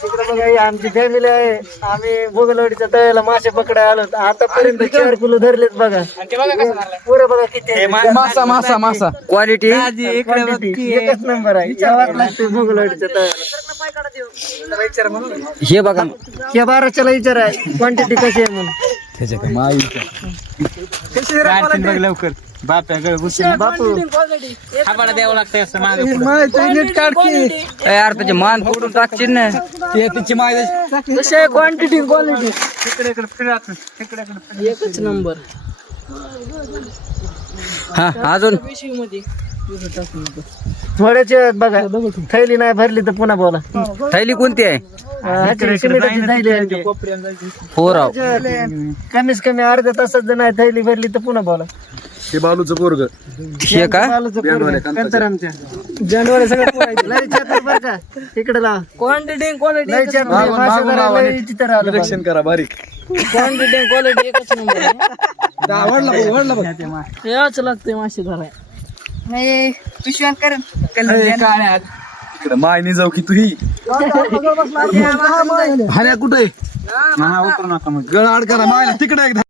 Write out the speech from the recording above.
तिकडे बघा ही आमची फॅमिली आहे. आम्ही भोगलवाडीच्या तळ्याला मासे पकडायला आलो. आतापर्यंत 4 किलो धरलेत बघा. पुढे बघा किती आहे. मासा क्वालिटी एकच नंबर आहे. यावंच लागते भोगलवाडीच्या तळ्याला. हे बघा या 12च्याला विचार आहे क्वांटिटी कशी आहे म्हणून. लवकर बापू द्यावं लागतंय असं मागे यार त्याचे मान फोडून टाकशील ना. त्याची माय कशी आहे क्वांटिटी क्वालिटी इकडे इकडे फिरत इकडे एकच नंबर. हा अजून थोड्याचे आहेत बघा. थैली नाही भरली तर पुन्हा बोला. थैली कोणती आहे? सिमेंटाची थैली आहे ती. हो राव. कमीत कमी अर्ध्या तासात जर नाही थैली भरली तर पुन्हा बोला. हे बालूचं पोरग हे का जनवरी सगळं लय चतुर बरं का. इकडे लावा क्वांटिटी क्वालिटी निरीक्षण करा बारीक. क्वांटिटी क्वालिटी एकच नंबर. याच लागते मासे धराय. इकडे मायनी जाऊ की तुही हाण्या कुठे उतरू नका गळ आड करा मायला तिकडे एकदा.